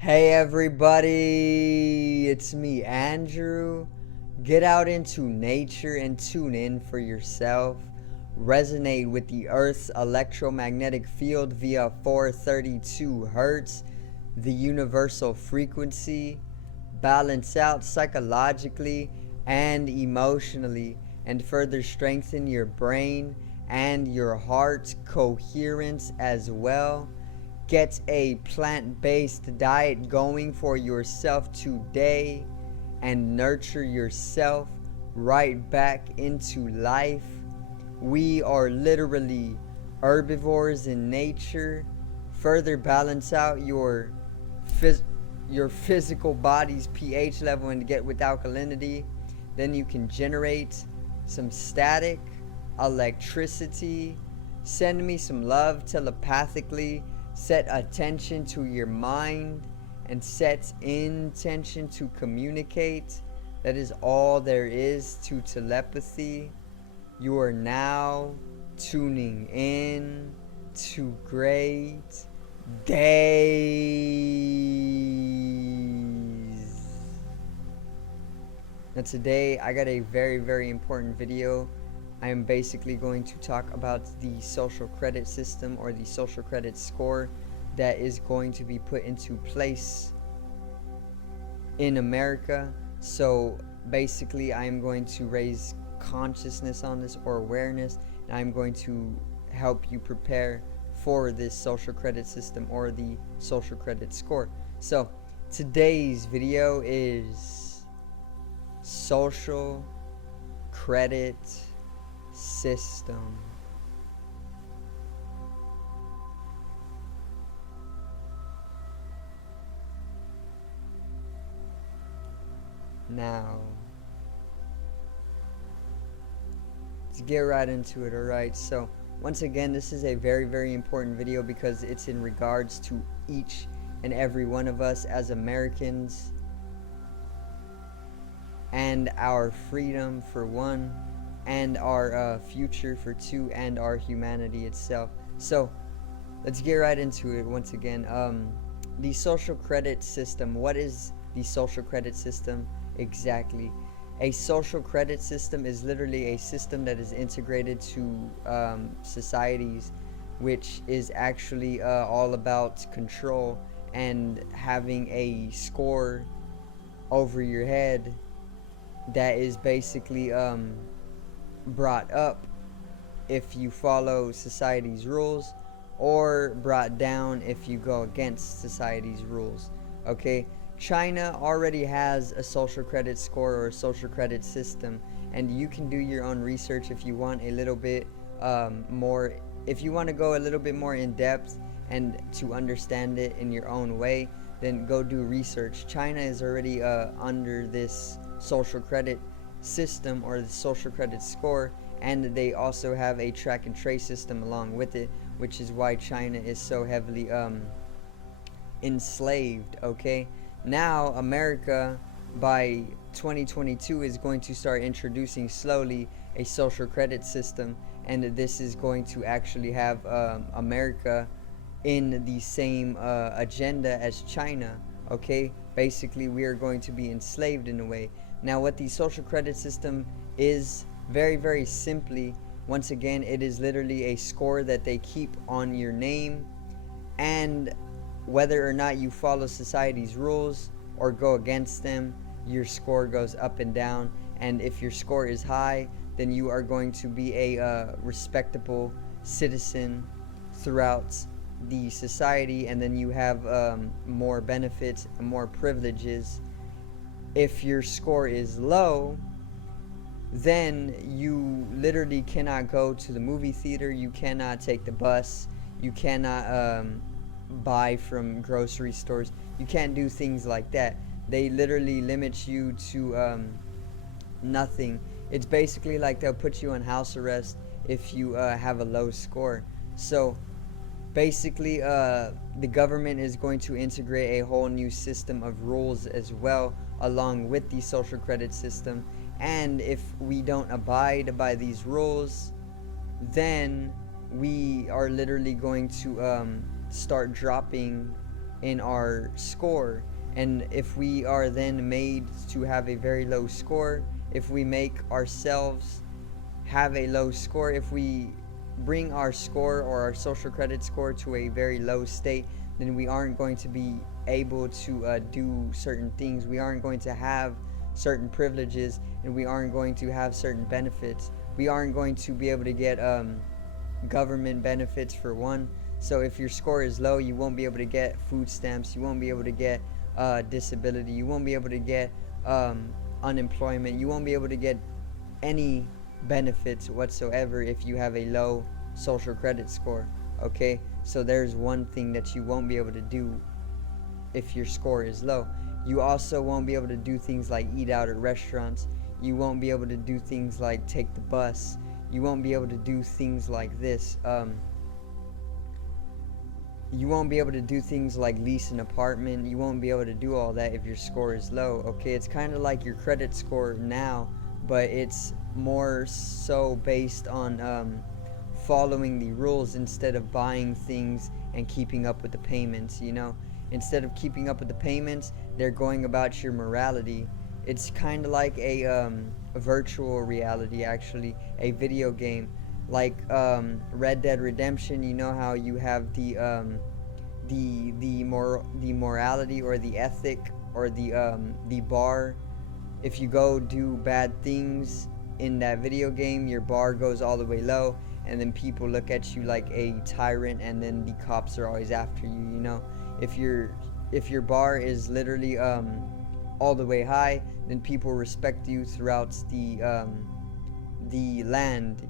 Hey everybody, it's me Andrew. Get out into nature and tune in for yourself. Resonate with the Earth's electromagnetic field via 432 Hertz, the universal frequency. Balance out psychologically and emotionally, and further strengthen your brain and your heart coherence as well. Get a plant-based diet going for yourself today and nurture yourself right back into life. We are literally herbivores in nature. Further balance out your physical body's pH level and get with alkalinity. Then you can generate some static, electricity. Send me some love telepathically. Set attention to your mind and set intention to communicate. That is all there is to telepathy. You are now tuning in to great days. Now today I got a very important video. I am basically going to talk about the social credit system, or the social credit score, that is going to be put into place in America. So basically I am going to raise consciousness on this, or awareness, and I'm going to help you prepare for this social credit system or the social credit score. So today's video is social credit system. Now, let's get right into it. Alright, so once again, this is a very important video because it's in regards to each and every one of us as Americans, and our freedom for one, and our future for two, and our humanity itself. So let's get right into it. Once again, the social credit system. What is the social credit system exactly? A social credit system is literally a system that is integrated to societies, which is actually all about control and having a score over your head that is basically brought up if you follow society's rules, or brought down if you go against society's rules. Okay, China already has a social credit score or a social credit system, and you can do your own research if you want a little bit more. If you want to go a little bit more in depth and to understand it in your own way, then go do research. China is already under this social credit system, or the social credit score, and they also have a track and trace system along with it, which is why China is so heavily enslaved. Okay, now America by 2022 is going to start introducing slowly a social credit system, and this is going to actually have America in the same agenda as China. Okay, basically we are going to be enslaved in a way. Now what the social credit system is, very simply, once again, it is literally a score that they keep on your name, and whether or not you follow society's rules or go against them, your score goes up and down. And if your score is high, then you are going to be a respectable citizen throughout the society, and then you have more benefits and more privileges. If your score is low, then you literally cannot go to the movie theater, you cannot take the bus, you cannot buy from grocery stores, you can't do things like that. They literally limit you to nothing. It's basically like they'll put you on house arrest if you have a low score. So basically the government is going to integrate a whole new system of rules as well along with the social credit system, and if we don't abide by these rules, then we are literally going to start dropping in our score. And if we are then made to have a very low score, if we make ourselves have a low score, if we bring our score or our social credit score to a very low state, then we aren't going to be able to do certain things. We aren't going to have certain privileges, and we aren't going to have certain benefits. We aren't going to be able to get government benefits, for one. So if your score is low, you won't be able to get food stamps, you won't be able to get disability, you won't be able to get unemployment, you won't be able to get any benefits whatsoever if you have a low social credit score. Okay, so there's one thing that you won't be able to do if your score is low. You also won't be able to do things like eat out at restaurants. You won't be able to do things like take the bus. You won't be able to do things like this. You won't be able to do things like lease an apartment. You won't be able to do all that if your score is low. Okay, it's kind of like your credit score now, but it's more so based on following the rules instead of buying things and keeping up with the payments. Instead of keeping up with the payments, they're going about your morality. It's kind of like a virtual reality, actually, a video game, like Red Dead Redemption. You know how you have the morality or the ethic or the bar. If you go do bad things in that video game, your bar goes all the way low, and then people look at you like a tyrant, and then the cops are always after you. If your bar is literally all the way high, then people respect you throughout the land.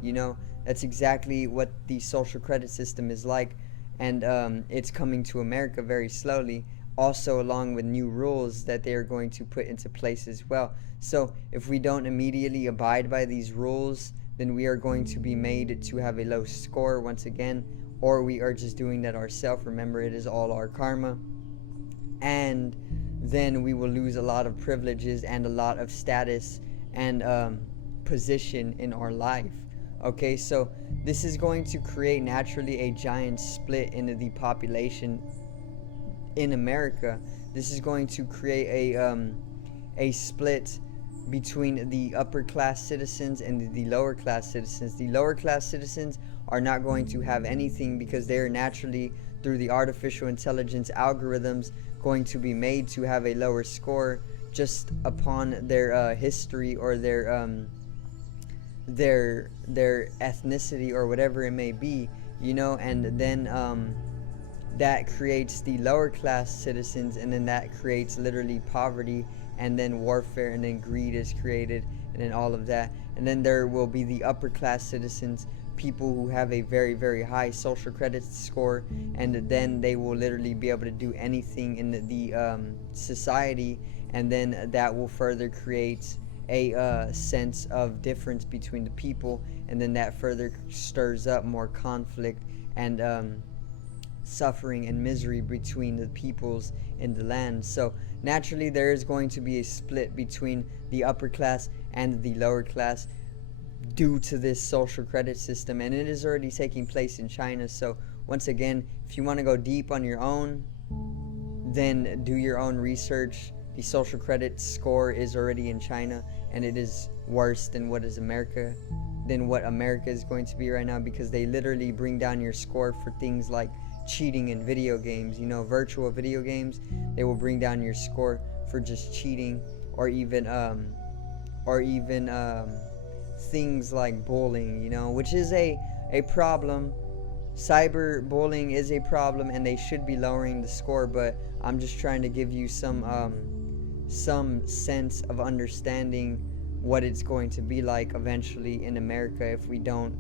That's exactly what the social credit system is like, and it's coming to America very slowly, also along with new rules that they are going to put into place as well. So if we don't immediately abide by these rules, then we are going to be made to have a low score once again, or we are just doing that ourselves. Remember, it is all our karma. And then we will lose a lot of privileges and a lot of status and position in our life. Okay, so this is going to create naturally a giant split in the population in America. This is going to create a split between the upper class citizens and the lower class citizens. The lower class citizens are not going to have anything because they are naturally, through the artificial intelligence algorithms, going to be made to have a lower score just upon their history or their ethnicity or whatever it may be, and then that creates the lower class citizens, and then that creates literally poverty, and then warfare, and then greed is created, and then all of that. And then there will be the upper class citizens, people who have a very, very high social credit score, and then they will literally be able to do anything in the society, and then that will further create a sense of difference between the people, and then that further stirs up more conflict and suffering and misery between the peoples in the land. So naturally there is going to be a split between the upper class and the lower class due to this social credit system, and it is already taking place in China. So once again, if you want to go deep on your own, then do your own research. The social credit score is already in China, and it is worse than what America is going to be right now, because they literally bring down your score for things like cheating in video games, virtual video games. They will bring down your score for just cheating, or even things like bullying, which is a problem. Cyber bullying is a problem, and they should be lowering the score, but I'm just trying to give you some sense of understanding what it's going to be like eventually in America if we don't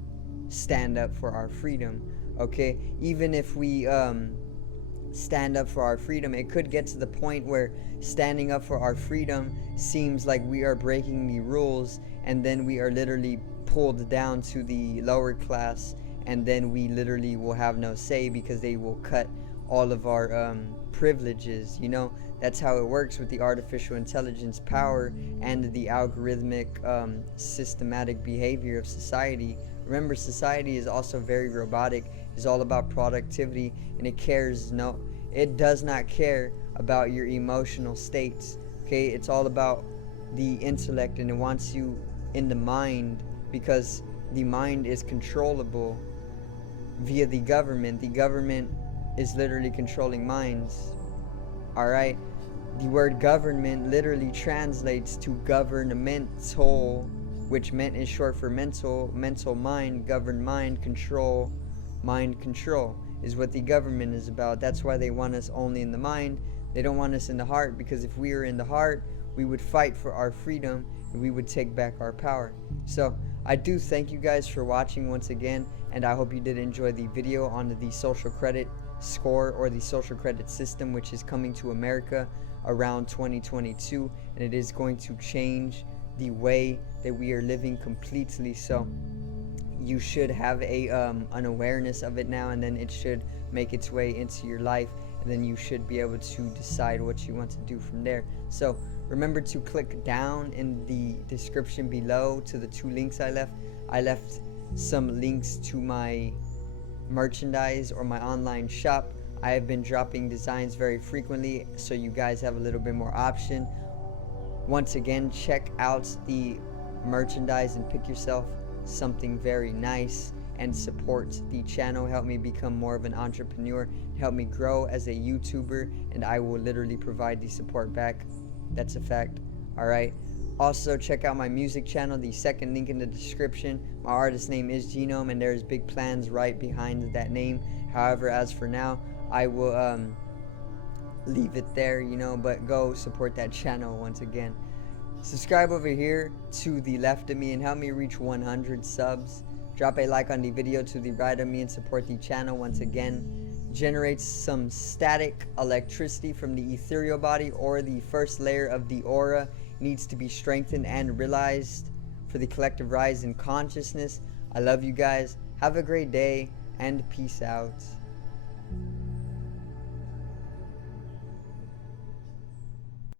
stand up for our freedom. Okay, even if we stand up for our freedom, it could get to the point where standing up for our freedom seems like we are breaking the rules, and then we are literally pulled down to the lower class, and then we literally will have no say because they will cut all of our privileges. That's how it works with the artificial intelligence power and the algorithmic systematic behavior of society. Remember, society is also very robotic. It's all about productivity, and it cares It does not care about your emotional states. Okay, it's all about the intellect, and it wants you in the mind, because the mind is controllable via the government. The government is literally controlling minds. Alright? The word government literally translates to governmental, which meant is short for mental, mental mind, govern mind control is what the government is about. That's why they want us only in the mind. They don't want us in the heart, because if we were in the heart, we would fight for our freedom and we would take back our power. So I do thank you guys for watching once again, and I hope you did enjoy the video on the social credit score, or the social credit system, which is coming to America around 2022, and it is going to change the way that we are living completely. So you should have an awareness of it now, and then it should make its way into your life, and then you should be able to decide what you want to do from there. So remember to click down in the description below to the 2 links I left. I left some links to my merchandise or my online shop. I have been dropping designs very frequently, so you guys have a little bit more option. Once again, check out the merchandise and pick yourself something very nice and support the channel. Help me become more of an entrepreneur, help me grow as a YouTuber, and I will literally provide the support back. That's a fact. Alright, also check out my music channel, the 2nd link in the description. My artist name is Genome, and there's big plans right behind that name. However, as for now, I will leave it there, but go support that channel once again. Subscribe over here to the left of me and help me reach 100 subs. Drop a like on the video to the right of me and support the channel once again. Generates some static electricity from the ethereal body, or the first layer of the aura needs to be strengthened and realized for the collective rise in consciousness. I love you guys. Have a great day and peace out.